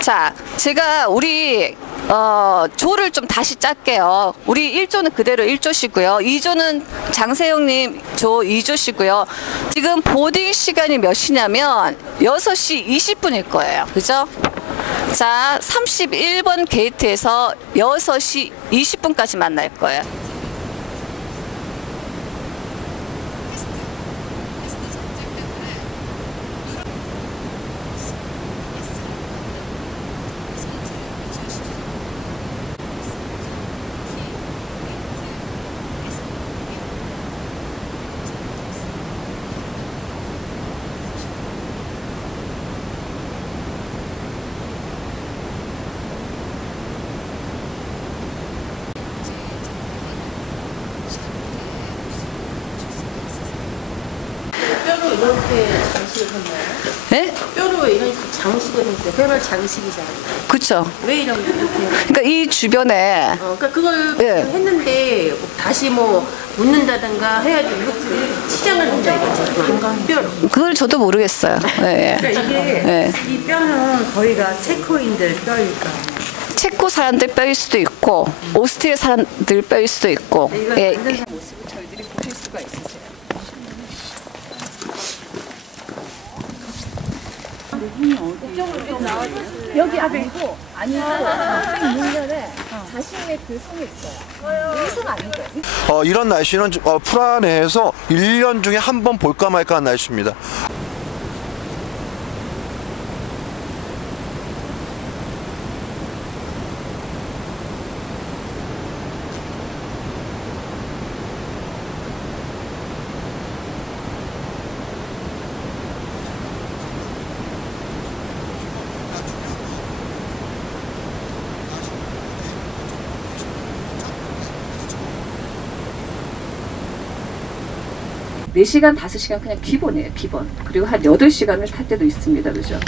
자, 제가 우리 조를 좀 다시 짤게요. 우리 1조는 그대로 1조시고요. 2조는 장세영님 조 2조시고요. 지금 보딩 시간이 몇 시냐면 6시 20분일 거예요. 그죠? 자, 31번 게이트에서 6시 20분까지 만날 거예요. 이렇게 장식을 했나요? 네? 뼈로 이런 장식을 했어요. 뼈를 장식이잖아요. 그쵸. 왜 이런 게 이렇게? 그러니까 이 주변에 그러니까 그걸 예. 했는데 다시 뭐 묻는다든가 해야지 이렇게 치장을 한다 이거죠. 뼈로. 그걸 저도 모르겠어요. 네. 그러니까 이게 네. 이 뼈는 거의가 체코인들 뼈일까. 체코 사람들 뼈일 수도 있고 오스트리아 사람들 뼈일 수도 있고. 이건 예. 만든 모습을 저희들이 보실 수가 있으세요. 여기 아니고 문면에 자신의 그 성이 있어요. 이 성 아니죠? 이런 날씨는 프라하에서 1년 중에 한 번 볼까 말까 한 날씨입니다. 네 시간 5시간 그냥 기본이에요. 기본. 그리고 한 8시간을 탈 때도 있습니다. 그죠?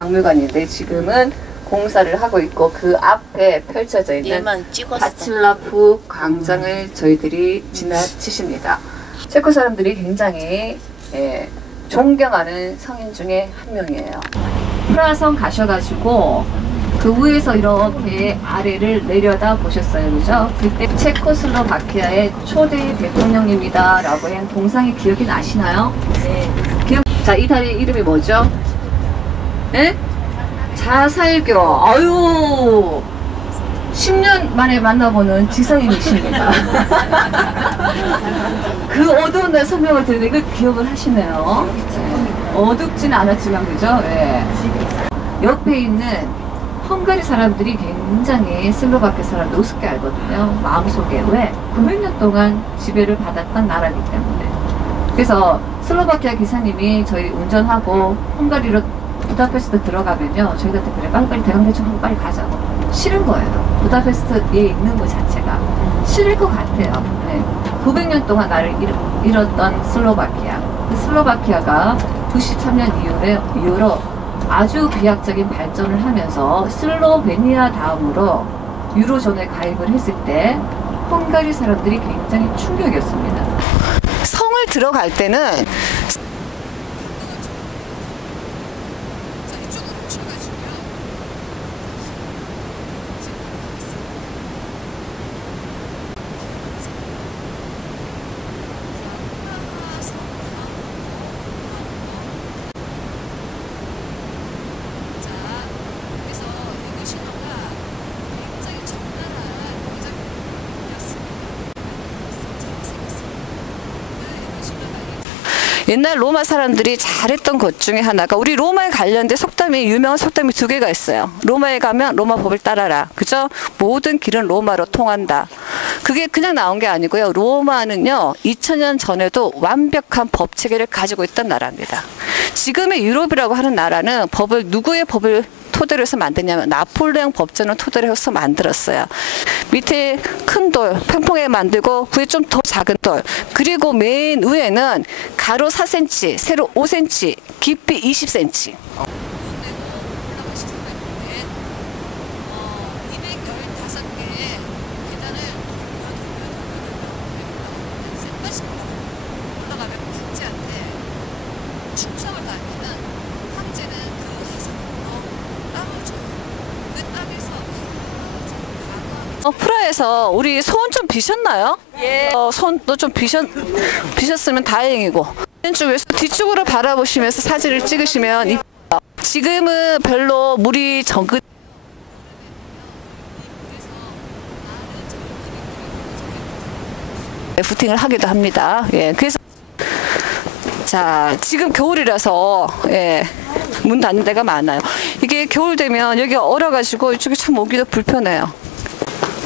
박물관인데 지금은 공사를 하고 있고 그 앞에 펼쳐져 있는 바칠라프 광장을 저희들이 지나치십니다. 체코 사람들이 굉장히 존경하는 성인 중에 한 명이에요. 프라하성 가셔가지고 그 위에서 이렇게 아래를 내려다 보셨어요. 그죠? 그때 체코슬로바키아의 초대 대통령입니다 라고 한 동상의 기억이 나시나요? 네. 자, 이 다리 이름이 뭐죠? 예? 자살교. 아유, 10년 만에 만나보는 지성인이십니다. 그 어두운 날 설명을 드리는 그 기억을 하시네요. 어둡진 않았지만, 그죠? 예. 옆에 있는 헝가리 사람들이 굉장히 슬로바키아 사람들 우습게 알거든요. 마음속에. 왜? 900년 동안 지배를 받았던 나라이기 때문에. 그래서 슬로바키아 기사님이 저희 운전하고 헝가리로 부다페스트 들어가면요. 저희한테 그래 빨리빨리 대강대충 하고 빨리 가자고. 싫은 거예요. 부다페스트에 있는 것 자체가. 싫을 것 같아요. 네. 900년 동안 나를 잃었던 슬로바키아. 그 슬로바키아가 93년 이후로 아주 비약적인 발전을 하면서 슬로베니아 다음으로 유로존에 가입을 했을 때 헝가리 사람들이 굉장히 충격이었습니다. 성을 들어갈 때는 옛날 로마 사람들이 잘했던 것 중에 하나가 우리 로마에 관련된 속담이 유명한 속담이 2개가 있어요. 로마에 가면 로마 법을 따라라. 그죠? 모든 길은 로마로 통한다. 그게 그냥 나온 게 아니고요. 로마는요. 2000년 전에도 완벽한 법 체계를 가지고 있던 나라입니다. 지금의 유럽이라고 하는 나라는 법을 누구의 법을 토대로 해서 만드냐면 나폴레옹 법전을 토대로 해서 만들었어요. 밑에 큰 돌 평평하게 만들고 위에 좀 더 작은 돌 그리고 맨 위에는 가로 4cm, 세로 5cm, 깊이 20cm. 충성을 다하면은 황제는 그 해성으로 땅을 주고 그 땅에서 프라에서 우리 소원 좀 비셨나요? 예. 소원도 좀 비셨으면 다행이고. 왼쪽에서 뒤쪽으로 바라보시면서 사진을 찍으시면 이뻐요. 지금은 별로 물이 적은 부팅을 하기도 합니다. 예, 그래서 자 지금 겨울이라서 예, 문 닫는 데가 많아요. 이게 겨울 되면 여기 얼어가지고 이쪽에 참 오기도 불편해요.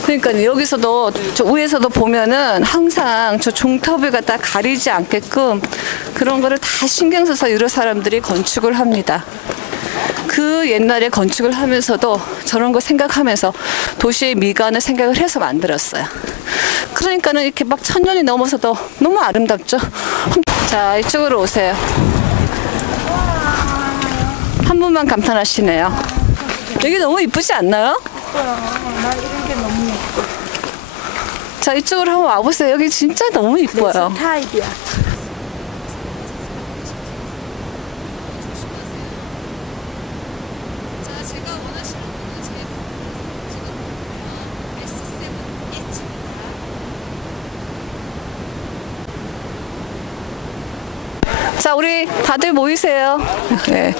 그러니까 여기서도 저 위에서도 보면은 항상 저 종탑을 갖다 가리지 않게끔 그런 거를 다 신경 써서 여러 사람들이 건축을 합니다. 그 옛날에 건축을 하면서도 저런 거 생각하면서 도시의 미관을 생각을 해서 만들었어요. 그러니까는 이렇게 막 1000년이 넘어서도 너무 아름답죠. 자, 이쪽으로 오세요. 한 분만 감탄하시네요. 여기 너무 이쁘지 않나요? 나 이런 게 너무 예뻐. 자, 이쪽으로 한번 와보세요. 여기 진짜 너무 이뻐요. 타입이야. 자, 우리 다들 모이세요. 네.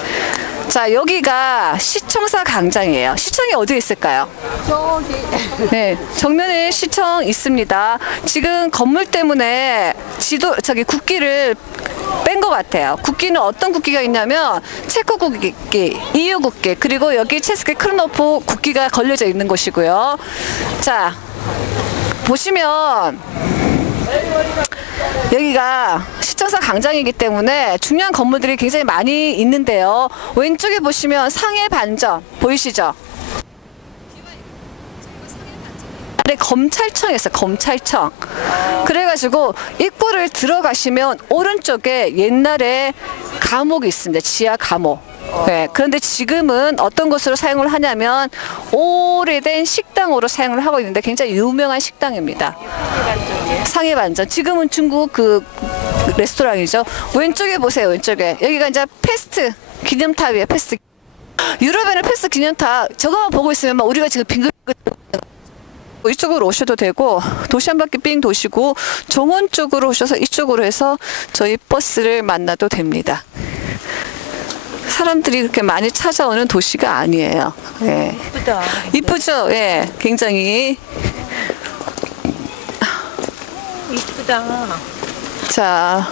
자, 여기가 시청사 광장이에요. 시청이 어디에 있을까요? 저기. 네, 정면에 시청 있습니다. 지금 건물 때문에 국기를 뺀 것 같아요. 국기는 어떤 국기가 있냐면 체코 국기, EU 국기, 그리고 여기 체스케 크로노프 국기가 걸려져 있는 곳이고요. 자, 보시면 여기가 시청사 광장이기 때문에 중요한 건물들이 굉장히 많이 있는데요. 왼쪽에 보시면 상해 반점 보이시죠? 검찰청이 있어요. 검찰청. 그래가지고 입구를 들어가시면 오른쪽에 옛날에 감옥이 있습니다. 지하 감옥. 네, 그런데 지금은 어떤 것으로 사용을 하냐면 오래된 식당으로 사용을 하고 있는데 굉장히 유명한 식당입니다. 상해 반점. 지금은 중국 그 레스토랑이죠. 왼쪽에 보세요. 왼쪽에 여기가 이제 패스트 기념탑이에요. 패스트. 유럽에는 패스트 기념탑 저거만 보고 있으면 막 우리가 지금 빙글 이쪽으로 오셔도 되고 도시 한 바퀴 삥 도시고 정원 쪽으로 오셔서 이쪽으로 해서 저희 버스를 만나도 됩니다. 사람들이 그렇게 많이 찾아오는 도시가 아니에요. 예. 이쁘다. 이쁘죠? 예. 굉장히 이쁘다. 자,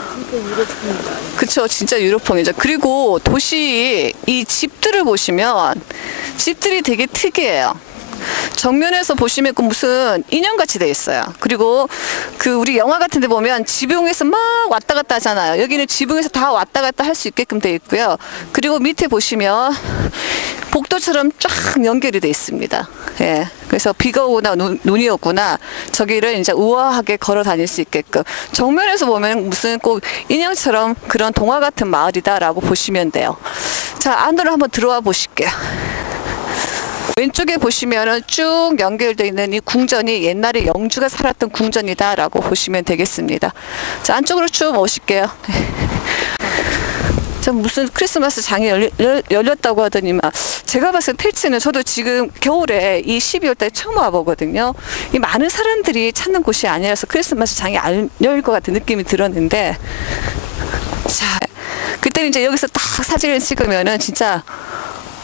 그쵸, 진짜 유럽풍이죠. 그리고 도시 이 집들을 보시면 집들이 되게 특이해요. 정면에서 보시면 그 무슨 인형같이 돼 있어요. 그리고 그 우리 영화 같은 데 보면 지붕에서 막 왔다 갔다 하잖아요. 여기는 지붕에서 다 왔다 갔다 할 수 있게끔 돼 있고요. 그리고 밑에 보시면 복도처럼 쫙 연결이 돼 있습니다. 예. 그래서 비가 오거나 눈이 오거나 저기를 이제 우아하게 걸어 다닐 수 있게끔. 정면에서 보면 무슨 꼭 인형처럼 그런 동화 같은 마을이다라고 보시면 돼요. 자, 안으로 한번 들어와 보실게요. 왼쪽에 보시면은 쭉 연결되어 있는 이 궁전이 옛날에 영주가 살았던 궁전이다라고 보시면 되겠습니다. 자, 안쪽으로 쭉 오실게요. 참 무슨 크리스마스 장이 열렸다고 하더니만 제가 봤을 때 텔츠는 저도 지금 겨울에 이 12월 달에 처음 와보거든요. 이 많은 사람들이 찾는 곳이 아니라서 크리스마스 장이 안 열릴 것 같은 느낌이 들었는데 자, 그때는 이제 여기서 딱 사진을 찍으면은 진짜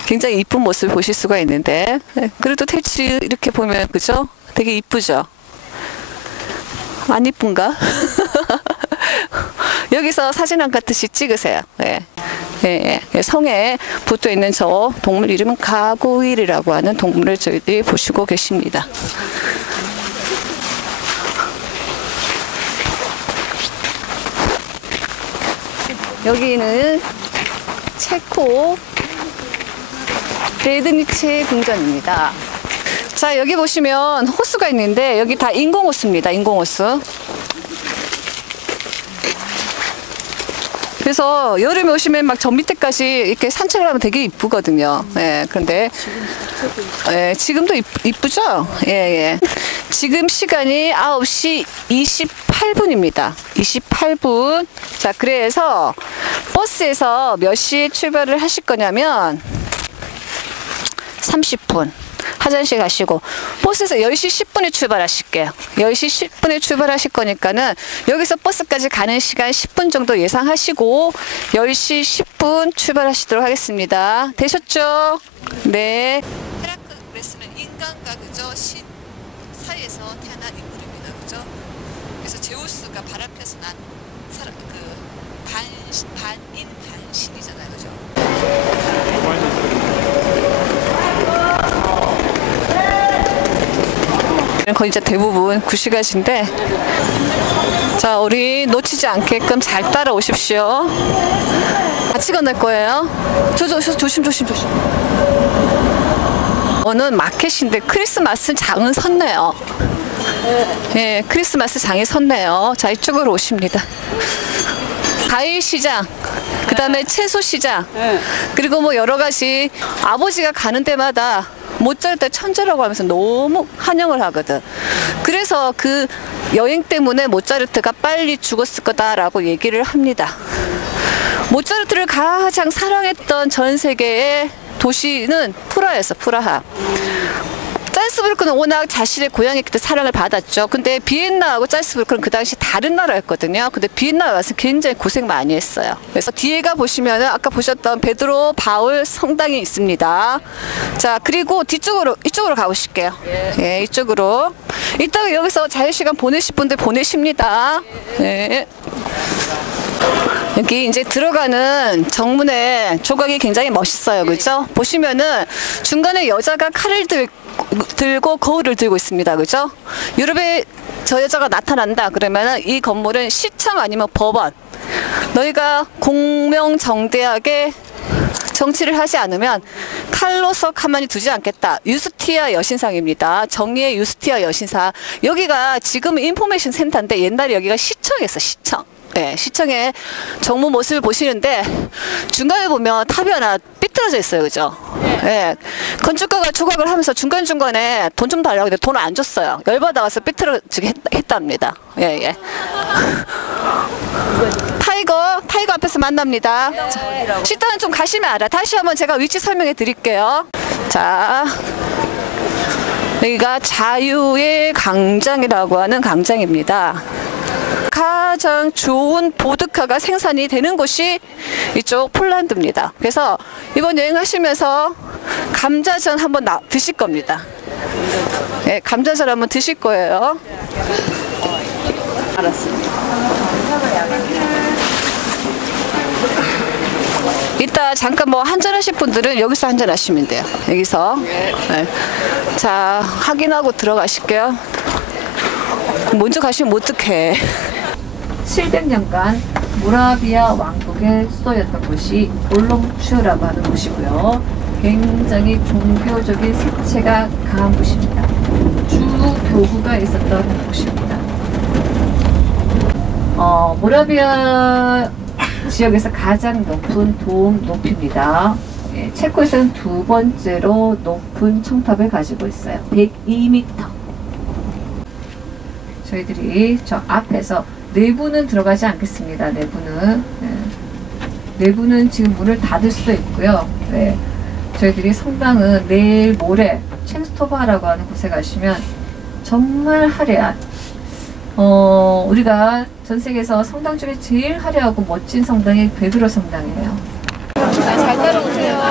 굉장히 이쁜 모습을 보실 수가 있는데 그래도 텔츠 이렇게 보면 그죠? 되게 이쁘죠? 안 이쁜가? 여기서 사진 한 컷씩 찍으세요. 예. 예, 예. 성에 붙어 있는 저 동물 이름은 가고일이라고 하는 동물을 저희들이 보시고 계십니다. 여기는 체코 레드니체 궁전입니다. 자, 여기 보시면 호수가 있는데 여기 다 인공호수입니다. 인공호수. 그래서 여름에 오시면 막 저 밑에까지 이렇게 산책을 하면 되게 이쁘거든요. 예, 그런데 예, 지금도 이쁘죠? 예, 예. 지금 시간이 9시 28 28분입니다. 28분. 자, 그래서 버스에서 몇 시에 출발을 하실 거냐면 30분. 화장실 가시고 버스에서 10시 10분에 출발하실게요. 10시 10분에 출발하실 거니까는 여기서 버스까지 가는 시간 10분 정도 예상하시고 10시 10분 출발하시도록 하겠습니다. 되셨죠? 네. 헤라클레스는 인간과 그저 신 사이에서 태어난 인물입니다. 그죠? 그래서 제우스가 발 앞에서 난 사람 반인 반신이잖아요. 그죠? 거의 이제 대부분 구시가신데, 자, 우리 놓치지 않게끔 잘 따라오십시오. 같이 건널 거예요. 조심. 오늘 마켓인데 크리스마스 장은 섰네요. 예, 크리스마스 장이 섰네요. 자, 이쪽으로 오십니다. 과일 시장, 그 다음에 채소 시장, 그리고 뭐 여러 가지. 아버지가 가는 데마다 모짜르트 천재라고 하면서 너무 환영을 하거든. 그래서 그 여행 때문에 모짜르트가 빨리 죽었을 거다라고 얘기를 합니다. 모차르트를 가장 사랑했던 전 세계의 도시는 프라하였어. 프라하. 짤스부르크는 워낙 자신의 고향이기 때문에 사랑을 받았죠. 근데 비엔나하고 짤스부르크는 그 당시 다른 나라였거든요. 근데 비엔나에 와서 굉장히 고생 많이 했어요. 그래서 뒤에가 보시면은 아까 보셨던 베드로 바울 성당이 있습니다. 자, 그리고 이쪽으로 가보실게요. 예, 이쪽으로. 이따가 여기서 자유시간 보내실 분들 보내십니다. 네. 여기 이제 들어가는 정문의 조각이 굉장히 멋있어요. 그죠? 보시면은 중간에 여자가 칼을 들고 거울을 들고 있습니다. 그죠? 유럽에 저 여자가 나타난다 그러면은 이 건물은 시청 아니면 법원. 너희가 공명정대하게 정치를 하지 않으면 칼로서 가만히 두지 않겠다. 유스티아 여신상입니다. 정의의 유스티아 여신상. 여기가 지금 인포메이션 센터인데 옛날에 여기가 시청이었어. 시청. 네, 시청의 정문 모습을 보시는데 중간에 보면 탑이 하나 삐뚤어져 있어요. 그죠? 네. 건축가가 조각을 하면서 중간중간에 돈 좀 달라고 했는데 돈을 안 줬어요. 열받아가서 삐뚤어지게 했답니다. 예, 예. 타이거 앞에서 만납니다. 식당은 좀 가시면 알아. 다시 한번 제가 위치 설명해 드릴게요. 자, 여기가 자유의 광장이라고 하는 광장입니다. 가장 좋은 보드카가 생산이 되는 곳이 이쪽 폴란드입니다. 그래서 이번 여행하시면서 감자전 한번 드실 겁니다. 네, 감자전 한번 드실 거예요. 알았습니다. 이따 잠깐 뭐 한잔 하실 분들은 여기서 한잔 하시면 돼요. 여기서. 네. 자, 확인하고 들어가실게요. 먼저 가시면 어떡해. 700년간 모라비아 왕국의 수도였던 곳이 올롱추라고 하는 곳이고요. 굉장히 종교적인 색채가 강한 곳입니다. 주 교구가 있었던 곳입니다. 모라비아 지역에서 가장 높은 도움 높이입니다. 예, 체코에서는 두 번째로 높은 청탑을 가지고 있어요. 102m. 저희들이 저 앞에서 내부는 들어가지 않겠습니다. 내부는. 네. 내부는 지금 문을 닫을 수도 있고요. 네. 저희들이 성당은 내일 모레 첸스토바라고 하는 곳에 가시면 정말 화려한 우리가 전 세계에서 성당 중에 제일 화려하고 멋진 성당이 베드로 성당이에요. 잘 따라오세요.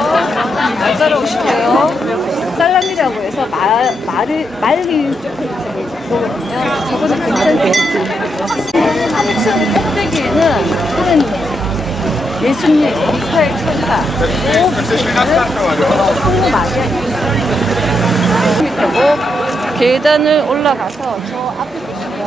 잘 따라오시고요. 살라미라고 해서 말린 초콜릿이거든요. 저거는 괜찮대요. 3층 꼭대기에는 푸른 예수님, 미카엘 천사, 성모 마리아입니다. 계단을 올라가서 저 앞에 보시면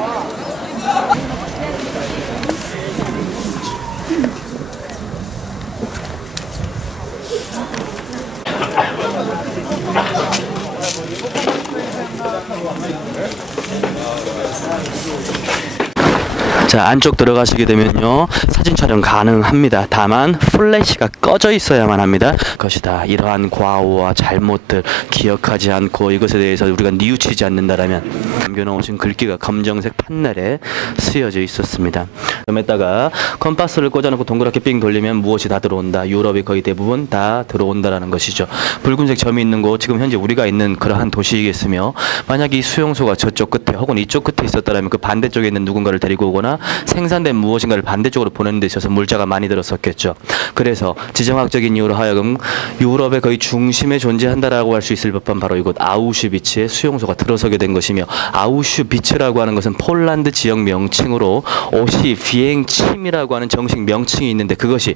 자, 안쪽 들어가시게 되면요, 사진 촬영 가능합니다. 다만 플래시가 꺼져 있어야만 합니다. 것이다. 이러한 과오와 잘못들 기억하지 않고 이것에 대해서 우리가 뉘우치지 않는다라면 남겨놓으신 글귀가 검정색 판넬에 쓰여져 있었습니다. 그럼에다가 컴파스를 꽂아놓고 동그랗게 삥 돌리면 무엇이 다 들어온다. 유럽이 거의 대부분 다 들어온다라는 것이죠. 붉은색 점이 있는 곳, 지금 현재 우리가 있는 그러한 도시이겠으며, 만약 이 수용소가 저쪽 끝에 혹은 이쪽 끝에 있었다면 그 반대쪽에 있는 누군가를 데리고 오거나 생산된 무엇인가를 반대쪽으로 보내는 데 있어서 물자가 많이 들었었겠죠. 그래서 지정학적인 이유로 하여금 유럽의 거의 중심에 존재한다라고 할 수 있을 법한 바로 이곳 아우슈비츠에 수용소가 들어서게 된 것이며, 아우슈비츠라고 하는 것은 폴란드 지역 명칭으로 오시비엥침이라고 하는 정식 명칭이 있는데, 그것이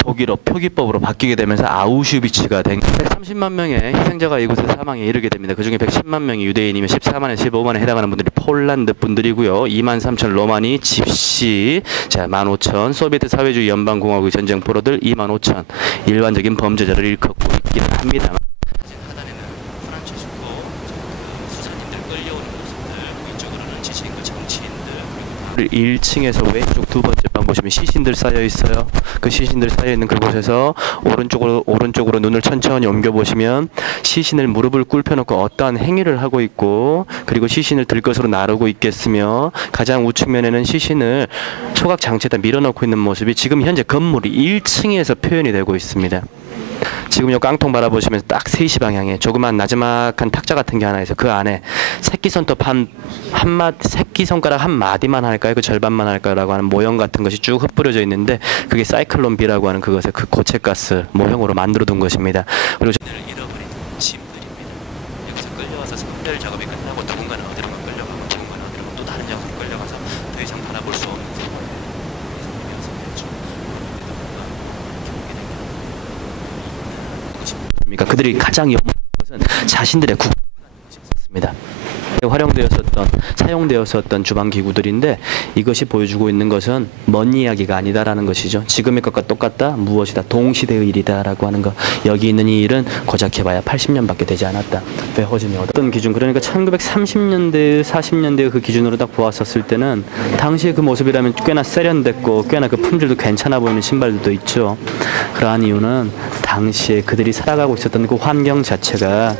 독일어 표기법으로 바뀌게 되면서 아우슈비츠가 된 130만 명의 희생자가 이곳에서 사망에 이르게 됩니다. 그중에 110만 명이 유대인이며 14만에 15만에 해당하는 분들이 폴란드 분들이고요. 2만 3천 로마니 집시, 자 15,000 소비에트 사회주의 연방공화국의 전쟁 포로들 2만 5천 일반적인 범죄자를 일컫고 있기는 합니다만, 하단에는 프란츠 죽고 수사님들 끌려오는 모습들, 이쪽으로는 지식인과 정치인들, 1층에서 왼쪽 두 번째 방 보시면 시신들 쌓여 있어요. 그 시신들 쌓여 있는 그곳에서 오른쪽으로 눈을 천천히 옮겨 보시면 시신을 무릎을 꿇혀놓고 어떠한 행위를 하고 있고, 그리고 시신을 들것으로 나르고 있겠으며, 가장 우측면에는 시신을 초각 장치에다 밀어넣고 있는 모습이 지금 현재 건물이 1층에서 표현이 되고 있습니다. 지금 요 깡통 바라보시면 딱 3시 방향에 조그만 나지막한 탁자 같은 게 하나 있어요. 그 안에 새끼손톱 새끼손가락 한 마디만 할까요? 그 절반만 할까요?라고 하는 모형 같은 것이 쭉 흩뿌려져 있는데, 그게 사이클론 B라고 하는 그것의 그 고체가스 모형으로 만들어 둔 것입니다. 그리고 잃어버린 짐들입니다. 여기서 끌려와서 선별 작업이 끝나고 누군가는 어디로 끌려가고 누군가는 어디로 또 다른 작업으로 끌려가서 더 이상 바라볼 수 없는 그들이 가장 염원한 것은 자신들의 국가가 있었습니다. 사용되었었던 주방 기구들인데, 이것이 보여주고 있는 것은 먼 이야기가 아니다라는 것이죠. 지금의 것과 똑같다, 무엇이다, 동시대의 일이다라고 하는 것. 여기 있는 이 일은 고작 해봐야 80년밖에 되지 않았다. 배허진이 어떤 기준, 그러니까 1930년대 40년대 그 기준으로 딱 보았었을 때는 당시의 그 모습이라면 꽤나 세련됐고 꽤나 그 품질도 괜찮아 보이는 신발들도 있죠. 그러한 이유는 당시에 그들이 살아가고 있었던 그 환경 자체가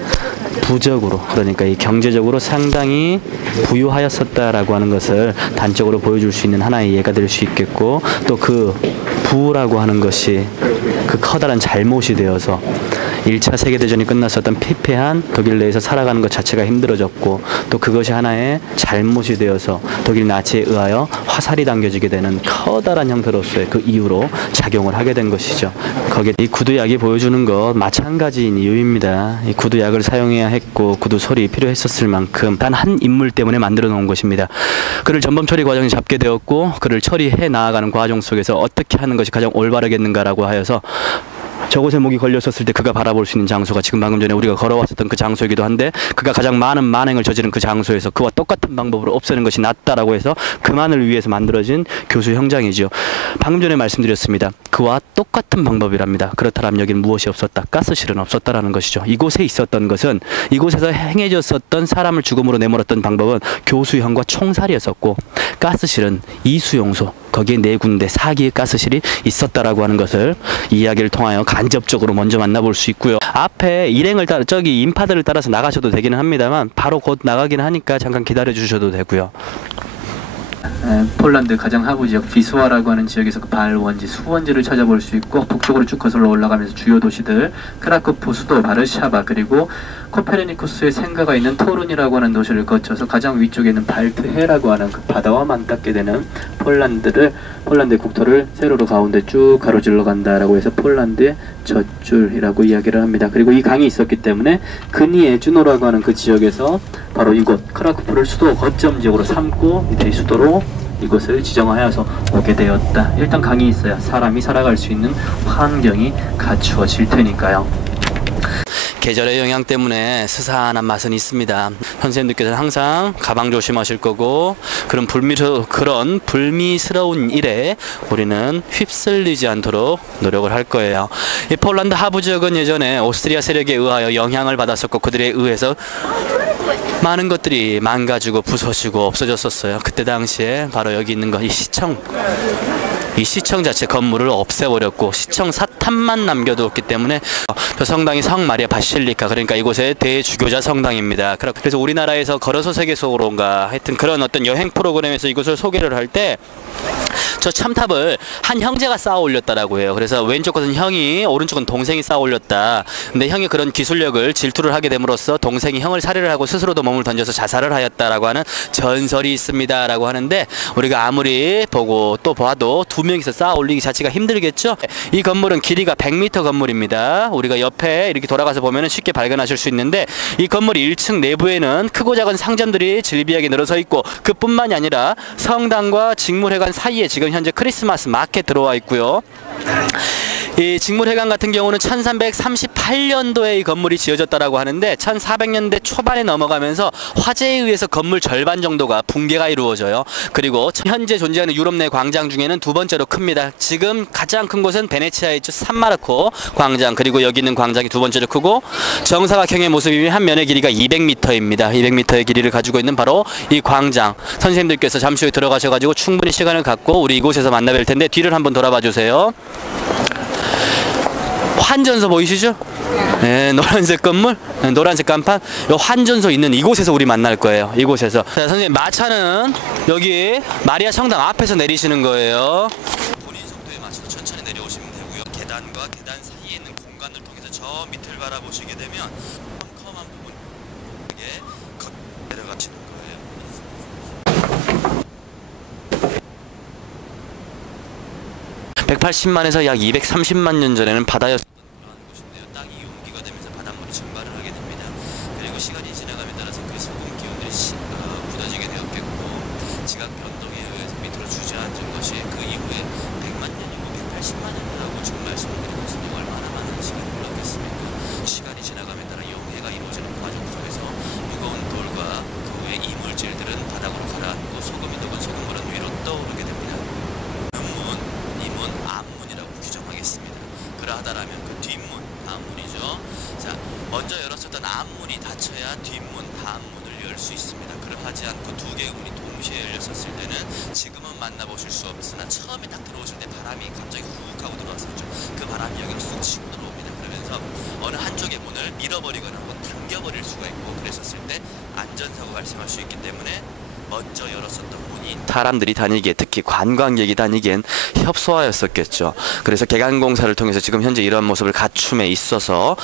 부적으로, 그러니까 이 경제적으로 상당히 부유하였었다라고 하는 것을 단적으로 보여줄 수 있는 하나의 예가 될 수 있겠고, 또 그 부라고 하는 것이 그 커다란 잘못이 되어서 1차 세계대전이 끝났었던 피폐한 독일 내에서 살아가는 것 자체가 힘들어졌고, 또 그것이 하나의 잘못이 되어서 독일 나치에 의하여 화살이 당겨지게 되는 커다란 형태로서의 그 이유로 작용을 하게 된 것이죠. 거기에 이 구두약이 보여주는 것 마찬가지인 이유입니다. 이 구두약을 사용해야 했고 구두솔이 필요했었을 만큼 단 한 인물 때문에 만들어 놓은 것입니다. 그를 전범 처리 과정에 잡게 되었고, 그를 처리해 나아가는 과정 속에서 어떻게 하는 것이 가장 올바르겠는가라고 하여서 저곳에 목이 걸렸었을 때 그가 바라볼 수 있는 장소가 지금 방금 전에 우리가 걸어왔었던 그 장소이기도 한데, 그가 가장 많은 만행을 저지른 그 장소에서 그와 똑같은 방법으로 없애는 것이 낫다라고 해서 그만을 위해서 만들어진 교수 형장이죠. 방금 전에 말씀드렸습니다. 그와 똑같은 방법이랍니다. 그렇다면 여기는 무엇이 없었다? 가스실은 없었다라는 것이죠. 이곳에 있었던 것은, 이곳에서 행해졌었던 사람을 죽음으로 내몰았던 방법은 교수형과 총살이었었고, 가스실은 이수용소, 거기에 4군데 4기의 가스실이 있었다라고 하는 것을 이야기를 통하여 간접적으로 먼저 만나볼 수 있고요. 앞에 일행을 따라 저기 인파들을 따라서 나가셔도 되기는 합니다만, 바로 곧 나가기는 하니까 잠깐 기다려 주셔도 되고요. 폴란드 가장 하부 지역 비스와라고 하는 지역에서 그 발원지, 수원지를 찾아볼 수 있고, 북쪽으로 쭉 거슬러 올라가면서 주요 도시들 크라쿠프 수도 바르샤바, 그리고 코페르니쿠스의 생가가 있는 토룬이라고 하는 도시를 거쳐서 가장 위쪽에 있는 발트해라고 하는 그 바다와 맞닿게 되는 폴란드의 국토를 세로로 가운데 쭉 가로질러 간다라고 해서 폴란드의 젖줄이라고 이야기를 합니다. 그리고 이 강이 있었기 때문에 근위의 주노라고 하는 그 지역에서 바로 이곳 크라쿠프를 수도 거점 지역으로 삼고 이제 수도로 이곳을 지정하여서 오게 되었다. 일단 강이 있어야 사람이 살아갈 수 있는 환경이 갖추어질 테니까요. 계절의 영향 때문에 스산한 맛은 있습니다. 선생님들께서는 항상 가방 조심하실 거고, 그런 불미스러운 일에 우리는 휩쓸리지 않도록 노력을 할 거예요. 이 폴란드 하부 지역은 예전에 오스트리아 세력에 의하여 영향을 받았었고, 그들에 의해서 많은 것들이 망가지고 부서지고 없어졌었어요. 그때 당시에 바로 여기 있는 거 이 시청 자체 건물을 없애버렸고 시청 사탑만 남겨두었기 때문에 저 성당이 성 마리아 바실리카, 그러니까 이곳의 대주교자 성당입니다. 그래서 우리나라에서 걸어서 세계 속으로인가 하여튼 그런 어떤 여행 프로그램에서 이곳을 소개를 할 때 저 첨탑을 한 형제가 쌓아 올렸다라고 해요. 그래서 왼쪽 것은 형이, 오른쪽은 동생이 쌓아 올렸다. 근데 형이 그런 기술력을 질투를 하게 됨으로써 동생이 형을 살해를 하고 스스로도 몸을 던져서 자살을 하였다라고 하는 전설이 있습니다라고 하는데, 우리가 아무리 보고 또 봐도 두 명이서 쌓아 올리기 자체가 힘들겠죠. 이 건물은 길이가 100m 건물입니다. 우리가 옆에 이렇게 돌아가서 보면 쉽게 발견하실 수 있는데, 이 건물 1층 내부에는 크고 작은 상점들이 질비하게 늘어서 있고, 그뿐만이 아니라 성당과 직물회관 사이에 지금 현재 크리스마스 마켓 들어와 있고요. 이 직물회관 같은 경우는 1338년도에 이 건물이 지어졌다라고 하는데 1400년대 초반에 넘어가면서 화재에 의해서 건물 절반 정도가 붕괴가 이루어져요. 그리고 현재 존재하는 유럽 내 광장 중에는 두 번째로 큽니다. 지금 가장 큰 곳은 베네치아에 있죠. 산마르코 광장, 그리고 여기 있는 광장이 두 번째로 크고, 정사각형의 모습이면 한 면의 길이가 200m입니다. 200m의 길이를 가지고 있는 바로 이 광장. 선생님들께서 잠시 후에 들어가셔가지고 충분히 시간을 갖고 우리 이곳에서 만나뵐 텐데, 뒤를 한번 돌아봐 주세요. 환전소 보이시죠? 네, 노란색 건물, 노란색 간판. 요 환전소 있는 이곳에서 우리 만날 거예요. 이곳에서. 자, 선생님, 마차는 여기 마리아 성당 앞에서 내리시는 거예요. 본인 속도에 맞춰서 천천히 내려오시면 되고요. 계단과 계단 사이에 있는 공간을 통해서 저 밑을 바라보시게 되면 컴컴한 부분에 내려가시는 거예요. 180만에서 약 230만 년 전에는 바다였던 그러한 곳인데요. 땅이 용기가 되면서 바닷물이 증발을 하게 됩니다. 그리고 시간이 지나감에 따라서 그 소금 기운들이 굳어지게 되었겠고, 지각 변동에 의해서 밑으로 주저앉은 것이 그 이후에 100만 년이고 180만 년이라고 지금 말씀드린 것은 얼마나 많은 시간이 흘렀겠습니까? 시간이 지나감에 따라 용해가 이루어지는 과정 속에서 무거운 돌과 그 외 이물질들은 바닥으로 가라앉고, 소금이 녹은 소금물은 위로 떠오르게 됩니다. 앞문이라고 규정하겠습니다. 그러하다라면 그 뒷문, 다음문이죠. 자, 먼저 열었었던 앞문이 닫혀야 뒷문, 다음문을 열 수 있습니다. 그러하지 않고 두 개의 문이 동시에 열렸었을 때는 지금은 만나보실 수 없으나 처음에 딱 들어오실 때 바람이 갑자기 훅 하고 들어왔었죠. 그 바람이 여기로 쑥 치고 들어옵니다. 그러면서 어느 한쪽의 문을 밀어버리거나 혹은 당겨버릴 수가 있고, 그랬었을 때 안전사고 발생할 수 있기 때문에 먼저 열었었던 문이 사람들이 다니기에, 특히 관광객이 다니기엔 협소하였었겠죠. 그래서 개간공사를 통해서 지금 현재 이런 모습을 갖춤에 있어서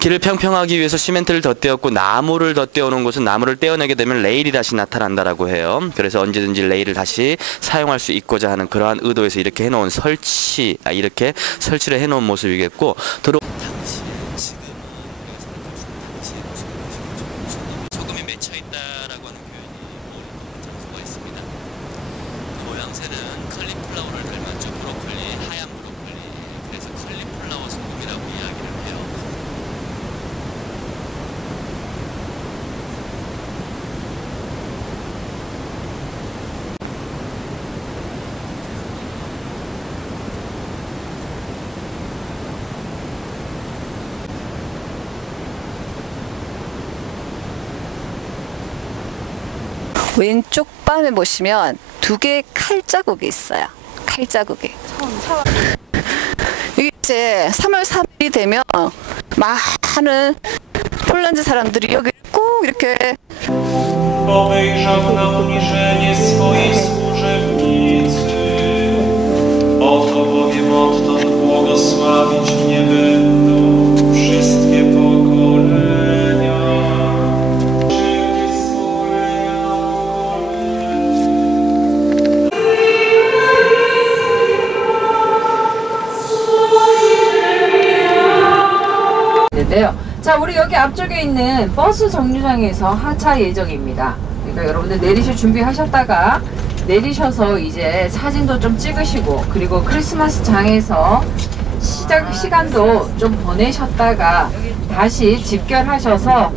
길을 평평하기 위해서 시멘트를 덧대었고, 나무를 덧대어놓은 곳은 나무를 떼어내게 되면 레일이 다시 나타난다라고 해요. 그래서 언제든지 레일을 다시 사용할 수 있고자 하는 그러한 의도에서 이렇게 해놓은 이렇게 설치를 해놓은 모습이겠고, 소금이 맺혀있다라고 하는 장소가 있습니다. 그 모양새는 컬리플라워를 닮았죠. 브로콜리, 하얀 브로콜리. 그래서 컬리플라워 소금이라고 이야기를 해요. 왼쪽 반에 보시면 두 개의 칼자국이 있어요. 칼자국이. 이게 이제 3월 3일이 되면 많은 폴란드 사람들이 여기 꼭 이렇게 Obejrzał na uniżenie swojej służebnicy. Oto bowiem odtąd błogosławić mnie będą wszystkie pokolenia. 자, 우리 여기 앞쪽에 있는 버스 정류장에서 하차 예정입니다. 그러니까 여러분들 내리실 준비하셨다가 내리셔서 이제 사진도 좀 찍으시고, 그리고 크리스마스 장에서 시간도 좀 보내셨다가 다시 집결하셔서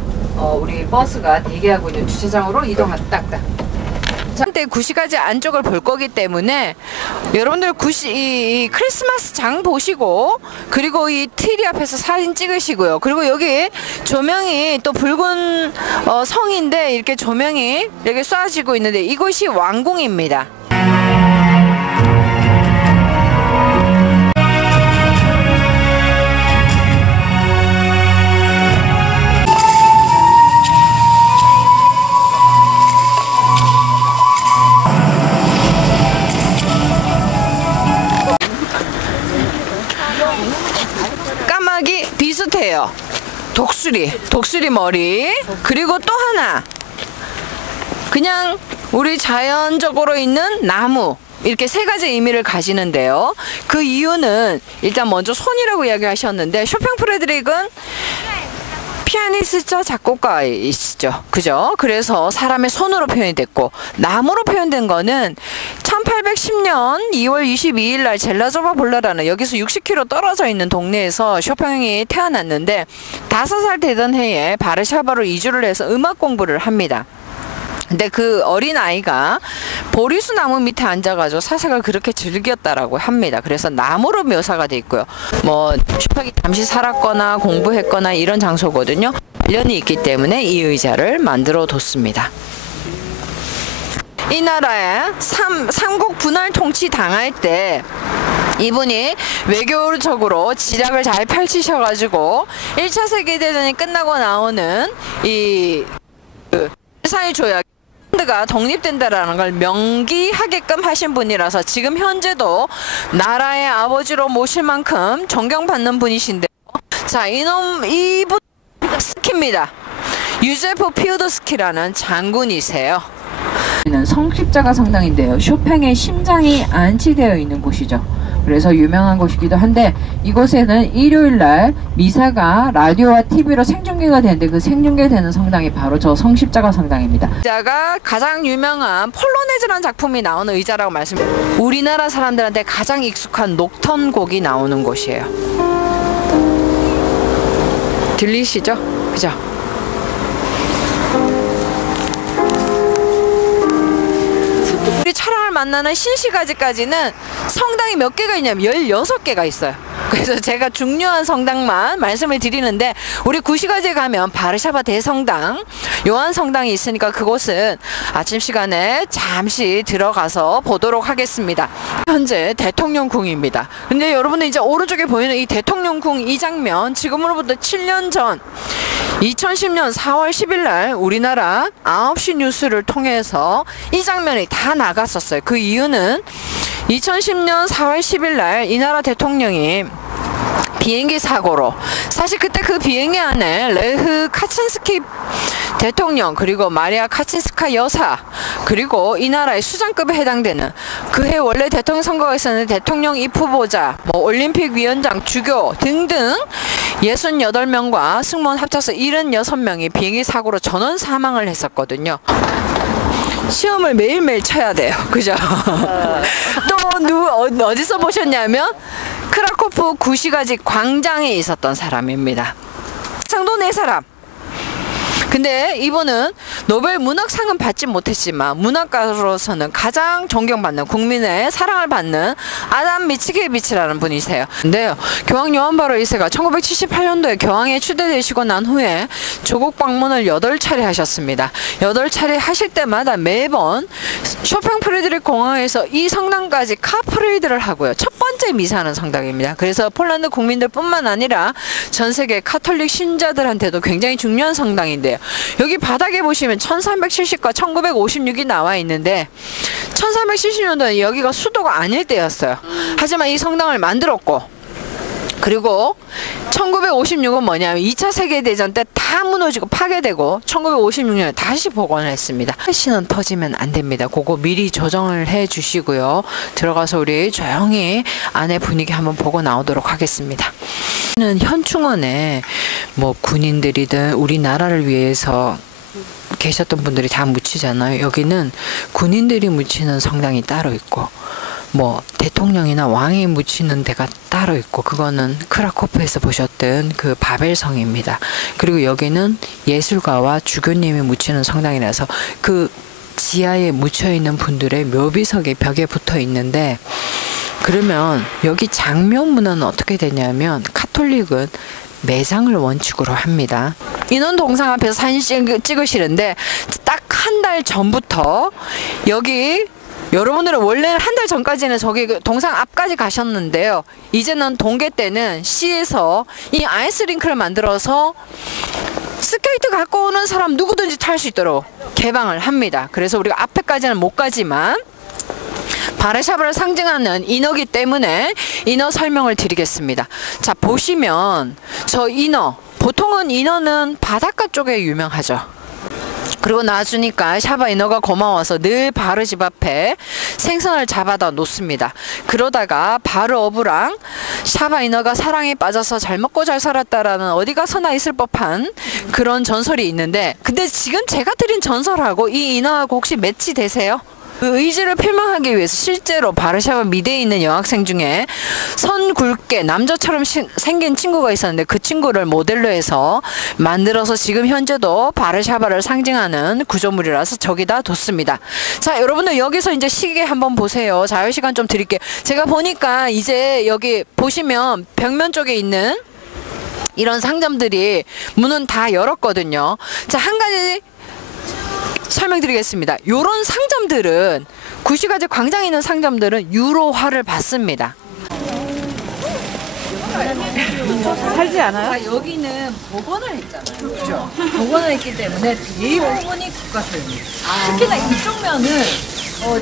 우리 버스가 대기하고 있는 주차장으로 이동한 딱딱. 한때 구시가지 안쪽을 볼 거기 때문에 여러분들 이 크리스마스 장 보시고 그리고 이 트리 앞에서 사진 찍으시고요. 그리고 여기 조명이 또 붉은 성인데 이렇게 조명이 이렇게 쏴지고 있는데 이곳이 왕궁입니다. 까마귀 비슷해요. 독수리 머리. 그리고 또 하나 그냥 우리 자연적으로 있는 나무. 이렇게 세 가지 의미를 가지는데요. 그 이유는 일단 먼저 손이라고 이야기하셨는데 쇼팽 프레드릭은 피아니스트죠, 작곡가이시죠, 그죠? 그래서 사람의 손으로 표현이 됐고 나무로 표현된 거는 1810년 2월 22일 날 젤라조바 볼라라는 여기서 60km 떨어져 있는 동네에서 쇼팽이 태어났는데 5살 되던 해에 바르샤바로 이주를 해서 음악 공부를 합니다. 근데 그 어린 아이가 보리수 나무 밑에 앉아가지고 사색을 그렇게 즐겼다라고 합니다. 그래서 나무로 묘사가 돼 있고요. 뭐 쇼팽이 잠시 살았거나 공부했거나 이런 장소거든요. 관련이 있기 때문에 이 의자를 만들어 뒀습니다. 이 나라에 삼국 분할 통치 당할 때 이분이 외교적으로 지략을 잘 펼치셔가지고 1차 세계대전이 끝나고 나오는 이 사이 조약 가 독립된다라는 걸 명기하게끔 하신 분이라서 지금 현재도 나라의 아버지로 모실 만큼 존경받는 분이신데요. 자, 이분 스키입니다. 유제프 피우드스키라는 장군이세요. 성십자가 성당인데요. 쇼팽의 심장이 안치되어 있는 곳이죠. 그래서 유명한 곳이기도 한데 이곳에는 일요일날 미사가 라디오와 TV로 생중계가 되는데 그 생중계되는 성당이 바로 저 성십자가 성당입니다. 의자가 가장 유명한 폴로네즈라는 작품이 나오는 의자라고 말씀드립니다. 우리나라 사람들한테 가장 익숙한 녹턴 곡이 나오는 곳이에요. 들리시죠? 그죠? 우리 차량을 만나는 신시가지까지는 성당이 몇 개가 있냐면 16개가 있어요. 그래서 제가 중요한 성당만 말씀을 드리는데 우리 구시가지에 가면 바르샤바 대성당, 요한 성당이 있으니까 그곳은 아침 시간에 잠시 들어가서 보도록 하겠습니다. 현재 대통령궁입니다. 근데 여러분들 이제 오른쪽에 보이는 이 대통령궁 이 장면 지금으로부터 7년 전 2010년 4월 10일 날 우리나라 9시 뉴스를 통해서 이 장면이 다 나갔었어요. 그 이유는 2010년 4월 10일 날 이 나라 대통령이 비행기 사고로 사실 그때 그 비행기 안에 레흐 카친스키 대통령 그리고 마리아 카친스카 여사 그리고 이 나라의 수장급에 해당되는 그해 원래 대통령 선거가 있었는데 대통령 입후보자 뭐 올림픽 위원장 주교 등등 68명과 승무원 합쳐서 76명이 비행기 사고로 전원 사망을 했었거든요. 시험을 매일매일 쳐야 돼요. 그죠? 또 어디서 보셨냐면 크라코프 구시가지 광장에 있었던 사람입니다. 상도 4사람. 근데 이분은 노벨 문학상은 받지 못했지만 문학가로서는 가장 존경받는 국민의 사랑을 받는 아담 미츠케비치라는 분이세요. 근데요, 교황 요한 바로 2세가 1978년도에 교황에 추대되시고 난 후에 조국 방문을 8차례 하셨습니다. 8차례 하실 때마다 매번 쇼팽 프레드릭 공항에서 이 성당까지 카프레이드를 하고요. 첫 번째 미사하는 성당입니다. 그래서 폴란드 국민들뿐만 아니라 전 세계 카톨릭 신자들한테도 굉장히 중요한 성당인데요. 여기 바닥에 보시면 1370과 1956이 나와 있는데 1370년도에 여기가 수도가 아닐 때였어요. 하지만 이 성당을 만들었고 그리고 1956은 뭐냐면 2차 세계대전 때 다 무너지고 파괴되고 1956년에 다시 복원을 했습니다. 플래시는 터지면 안 됩니다. 그거 미리 조정을 해 주시고요. 들어가서 우리 조용히 안에 분위기 한번 보고 나오도록 하겠습니다. 현충원에 뭐 군인들이든 우리나라를 위해서 계셨던 분들이 다 묻히잖아요. 여기는 군인들이 묻히는 성당이 따로 있고 뭐 대통령이나 왕이 묻히는 데가 따로 있고 그거는 크라코프에서 보셨던 그 바벨성입니다. 그리고 여기는 예술가와 주교님이 묻히는 성당이라서 그 지하에 묻혀 있는 분들의 묘비석이 벽에 붙어 있는데, 그러면 여기 장묘문은 어떻게 되냐면 카톨릭은 매장을 원칙으로 합니다. 인원 동상 앞에서 사진 찍으시는데 딱 한 달 전부터 여기, 여러분들은 원래 한 달 전까지는 저기 동상 앞까지 가셨는데요. 이제는 동계 때는 시에서 이 아이스링크를 만들어서 스케이트 갖고 오는 사람 누구든지 탈 수 있도록 개방을 합니다. 그래서 우리가 앞에까지는 못 가지만 바르샤바를 상징하는 인어기 때문에 인어 설명을 드리겠습니다. 자, 보시면 저 인어, 보통은 인어는 바닷가 쪽에 유명하죠. 그리고 놔주니까 샤바 인어가 고마워서 늘 바르 집 앞에 생선을 잡아다 놓습니다. 그러다가 바르 어부랑 샤바 인어가 사랑에 빠져서 잘 먹고 잘 살았다라는 어디 가서나 있을 법한 그런 전설이 있는데, 근데 지금 제가 드린 전설하고 이 인어하고 혹시 매치되세요? 그 의지를 표명하기 위해서 실제로 바르샤바 미대에 있는 여학생 중에 선 굵게 남자처럼 생긴 친구가 있었는데 그 친구를 모델로 해서 만들어서 지금 현재도 바르샤바를 상징하는 구조물이라서 저기다 뒀습니다. 자, 여러분들 여기서 이제 시계 한번 보세요. 자유시간 좀 드릴게요. 제가 보니까 이제 여기 보시면 벽면 쪽에 있는 이런 상점들이 문은 다 열었거든요. 자, 한 가지 설명드리겠습니다. 요런 상점들은, 구시가지 광장에 있는 상점들은 유로화를 받습니다. 살지 않아요? 자, 여기는 복원을 했잖아요. 그렇죠? 복원을 했기 때문에 이 부분이 국가소유입니다. 특히나 이쪽 면은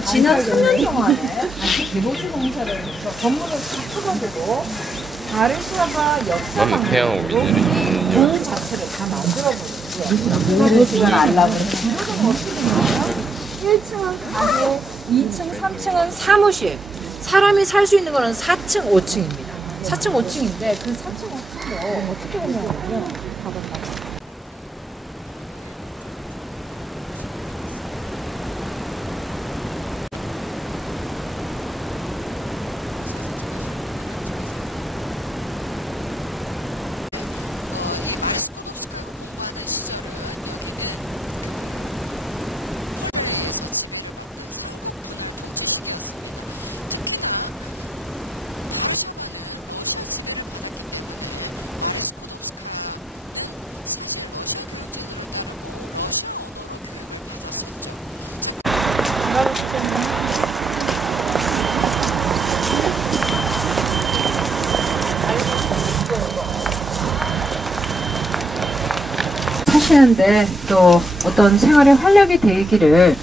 지난 3년 동안에 개보수 공사를 해서 건물을 다 풀어보고 바르샤바 역사관으로 공 자체를 다 만들어보고 1층은 가구, 2층, 3층은 사무실. 사람이 살 수 있는 거는 4층, 5층입니다. 4층, 5층인데 그 4층, 5층도 어떻게 보냐면 하시는데 또 어떤 생활의 활력이 되기를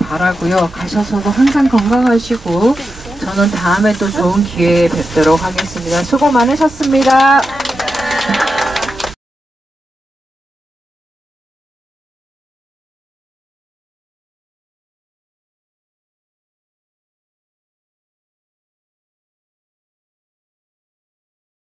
바라고요. 가셔서도 항상 건강하시고 저는 다음에 또 좋은 기회에 뵙도록 하겠습니다. 수고 많으셨습니다.